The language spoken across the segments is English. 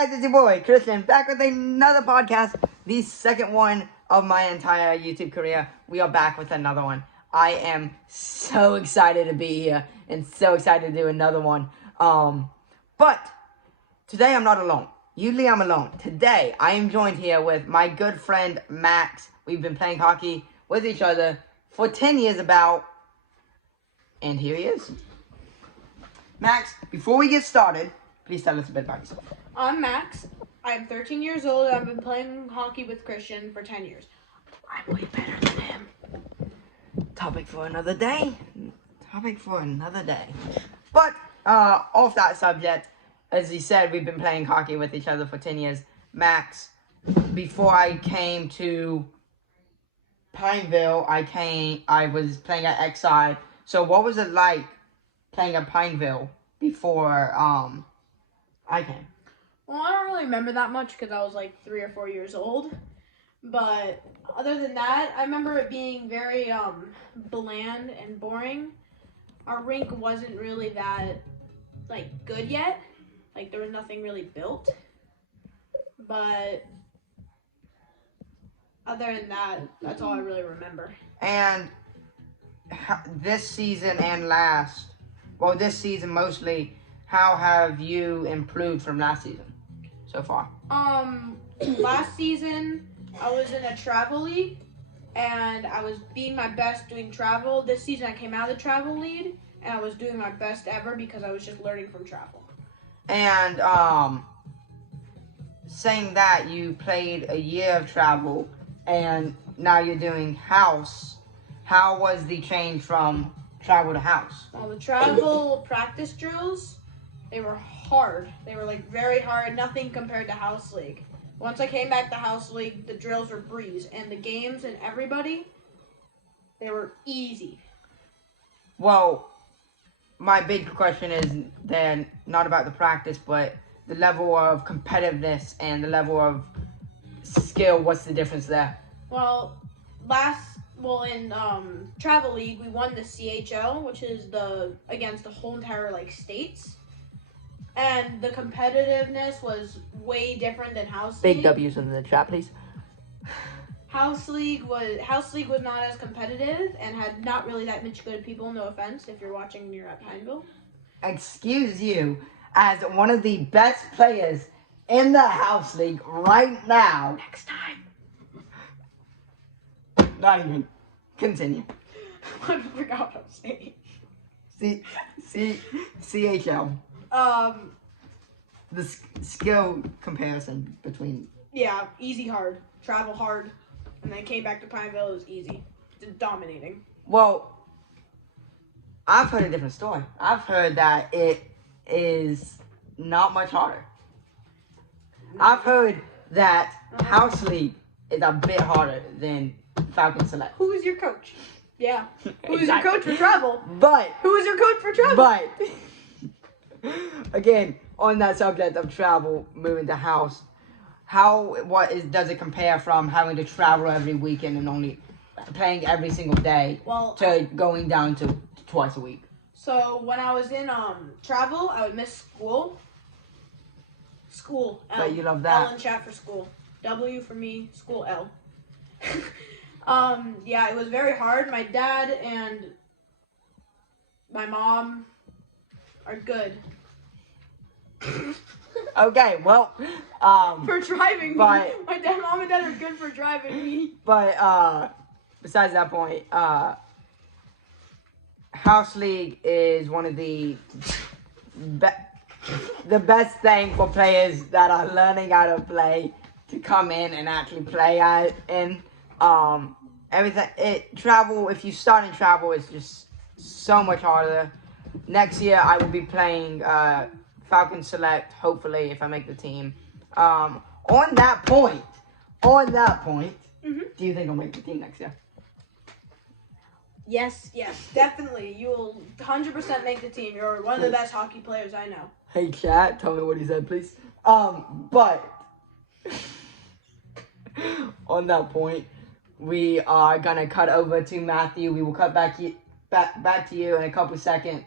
guys, it's your boy, Christian, back with another podcast, the second one of my entire YouTube career. We are back with another one. I am so excited to be here and so excited to do another one. But today I'm not alone. Usually I'm alone. Today I am joined here with my good friend, Max. We've been playing hockey with each other for 10 years about, and here he is. Max, before we get started, please tell us a bit about yourself. I'm Max. I'm 13 years old and I've been playing hockey with Christian for 10 years. I'm way better than him. Topic for another day. But, off that subject, as he said, we've been playing hockey with each other for 10 years. Max, before I came to Pineville, I was playing at Exide. So what was it like playing at Pineville before, I came? Well, I don't really remember that much because I was like 3 or 4 years old. But other than that, I remember it being very bland and boring. Our rink wasn't really that good yet. There was nothing really built. But other than that, that's all I really remember. And this season and this season mostly, how have you improved from last season so far? Last season, I was in a travel league, and I was being my best doing travel. This season, I came out of the travel league, and I was doing my best ever because I was just learning from travel. And, saying that you played a year of travel, and now you're doing house, how was the change from travel to house? Well, the travel practice drills, they were hard. They were very hard, nothing compared to house league. Once I came back to house league, the drills were breeze, and the games and everybody, they were easy. Well, my big question is then not about the practice, but the level of competitiveness and the level of skill. What's the difference there? Well, in travel league, we won the CHL, which is against the whole entire states. And the competitiveness was way different than house league. Big W's in the chat, please. House league was not as competitive and had not really that much good people. No offense if you're watching and you're at Pineville. Excuse you, as one of the best players in the house league right now. Next time. Not even. Continue. I forgot what I was saying. CHL. The skill comparison between. Yeah, easy, hard. Travel hard. And then came back to Pineville, it was easy. Just dominating. Well, I've heard a different story. I've heard that it is not much harder. I've heard that house league is a bit harder than Falcon Select. Who is your coach? Yeah. Who's your coach for travel? But who is your coach for travel? But again, on that subject of travel, moving to house, does it compare from having to travel every weekend and only playing every single day to going down to twice a week? So when I was in travel, I would miss school. L. But you love that. L in chat for school. W for me, school L. Yeah, it was very hard. My dad and my mom are good. Okay, well, for driving me. My mom and dad are good for driving me. But besides that point, house league is one of the best thing for players that are learning how to play to come in and actually play at. And if you start in travel, it's just so much harder. Next year I will be playing Falcon Select, hopefully, if I make the team. On that point, do you think I'll make the team next year? Yes, definitely. You will 100% make the team. You're one of the best hockey players I know. Hey, chat, tell me what he said, please. But on that point, we are gonna cut over to Matthew. We will cut back to you in a couple seconds.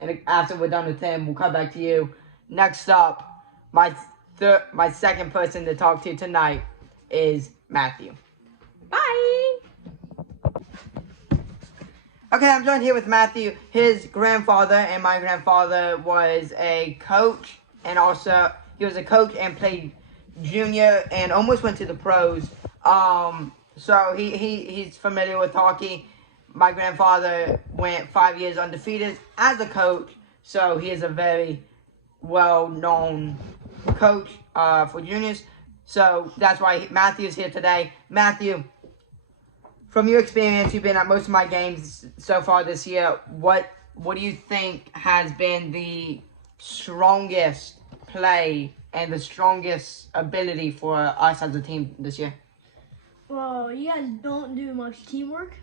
And after we're done with him, we'll cut back to you. Next up, my my second person to talk to tonight is Matthew. Bye. Okay, I'm joined here with Matthew. His grandfather and my grandfather was a coach, and also he was a coach and played junior and almost went to the pros. So he's familiar with hockey. My grandfather went 5 years undefeated as a coach, so he is a very well-known coach for juniors. So that's why Matthew's here today. Matthew, from your experience, you've been at most of my games so far this year. What do you think has been the strongest play and the strongest ability for us as a team this year? Well, you guys don't do much teamwork.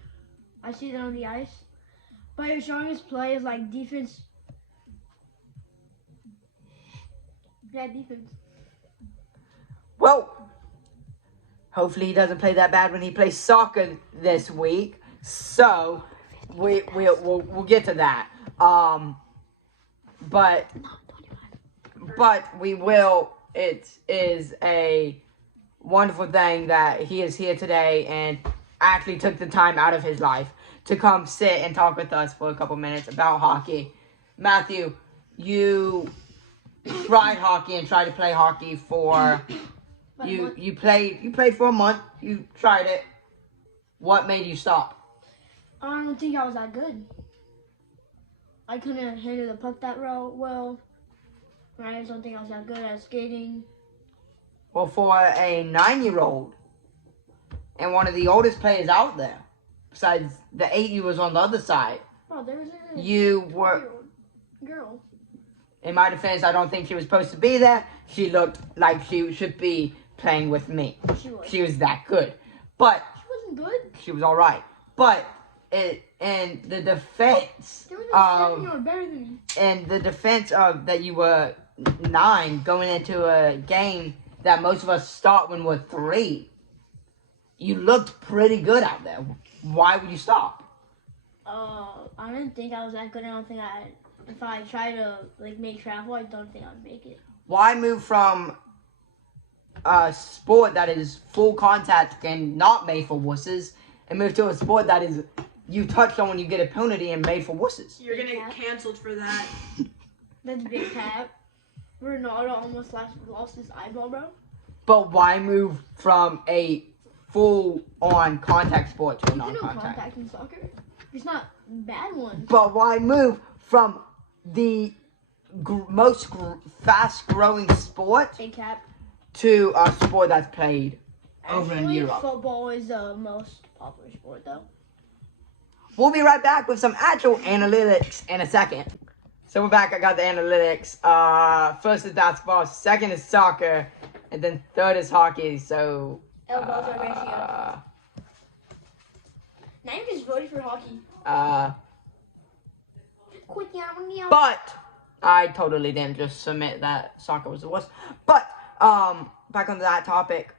I see that on the ice. But your strongest play is like defense. Yeah, defense. Well, hopefully he doesn't play that bad when he plays soccer this week. So we'll get to that. But we will. It is a wonderful thing that he is here today and actually took the time out of his life to come sit and talk with us for a couple minutes about hockey. Matthew, you tried hockey and tried to play hockey for you played for a month. You tried it. What made you stop? I don't think I was that good. I couldn't handle the puck that well. I just don't think I was that good at skating. Well, for a 9-year-old and one of the oldest players out there, besides the 8 you was on the other side, Oh, there was a you were. girl. In my defense, I don't think she was supposed to be there. She looked like she should be playing with me. She was. That good. But She wasn't good. she was all right. But in the defense There was a 7-year-old better than me. in the defense of that you were 9 going into a game that most of us start when we're 3, you looked pretty good out there. Why would you stop? I didn't think I was that good. I don't think if I try to make travel, I don't think I'd make it. Why move from a sport that is full contact and not made for wusses and move to a sport that is you touch someone, you get a penalty and made for wusses? You're gonna get canceled for that. That's big cap. Ronaldo almost lost his eyeball, bro. But why move from a full-on contact sport to a You can do non-contact? contact in soccer. It's not bad ones. But why move from the most fast-growing sport Big cap. to a sport that's played over in Actually, Europe? football is the most popular sport, though. We'll be right back with some actual analytics in a second. So we're back. I got the analytics. First is basketball, second is soccer, and then third is hockey. So Elbows are ratio. Now you just voted for hockey. But I totally didn't just submit that soccer was the worst. But back onto that topic,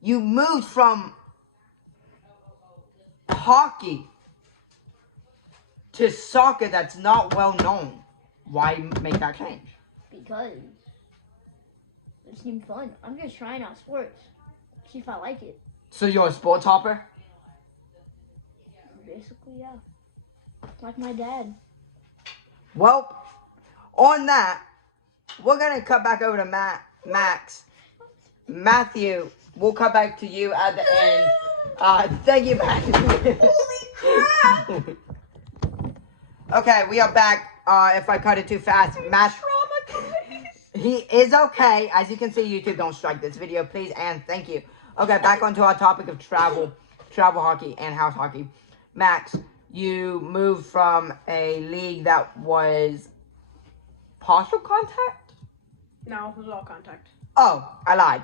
you moved from hockey to soccer that's not well known. Why make that change? Because it seemed fun. I'm just trying out sports. See if I like it. So you're a sports hopper? Basically, yeah. Like my dad. Well, on that, we're going to cut back over to Max. Matthew, we'll cut back to you at the end. Thank you, Max. Holy crap! Okay, we are back. If I cut it too fast, Matt, he is okay. As you can see, YouTube, don't strike this video, please, and thank you. Okay, back onto our topic of travel hockey, and house hockey. Max, you moved from a league that was partial contact? No, it was all contact. Oh, I lied.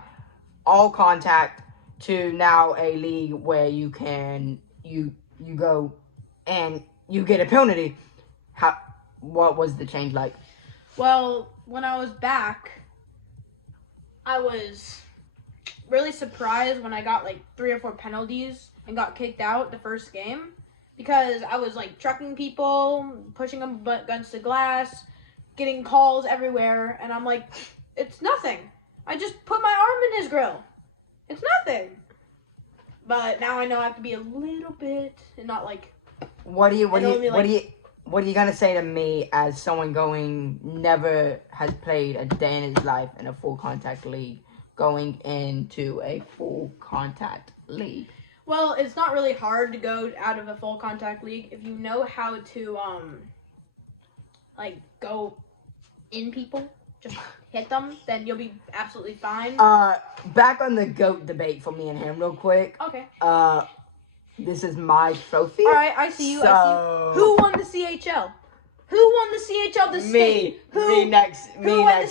All contact to now a league where you can you go and you get a penalty. What was the change like? Well, when I was back, I was really surprised when I got like 3 or 4 penalties and got kicked out the first game, because I was like trucking people, pushing them against the glass, getting calls everywhere, and I'm like, it's nothing. I just put my arm in his grill. It's nothing. But now I know I have to be a little bit and not like. What are you It gonna say to me as someone never has played a day in his life in a full contact league, going into a full contact league? Well, it's not really hard to go out of a full contact league if you know how to like go in people, just hit them, then you'll be absolutely fine. Back on the GOAT debate for me and him real quick. Okay. This is my trophy. All right, I see you. I see you. Who won the CHL? Who won the CHL this state? Me next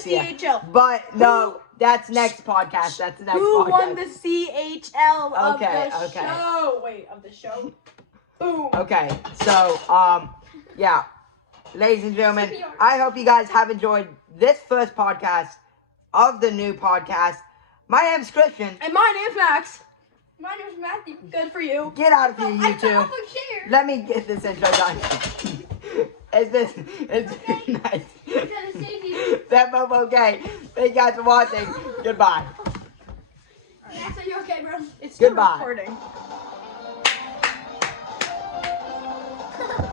year. CHL? But no, that's next podcast. That's the next Who podcast. won the CHL of Okay, the okay. show? Wait, of the show? Boom. Okay, so, yeah. Ladies and gentlemen, I hope you guys have enjoyed this first podcast of the new podcast. My name's Christian. And my name's Max. My name's Matthew. Good for you. Get out of here, you I two. fell off a chair. Let me get this intro done. It's nice. Gotta save you. That both okay. Thank you guys for watching. Goodbye. Max, are you okay, bro? It's still Goodbye. recording.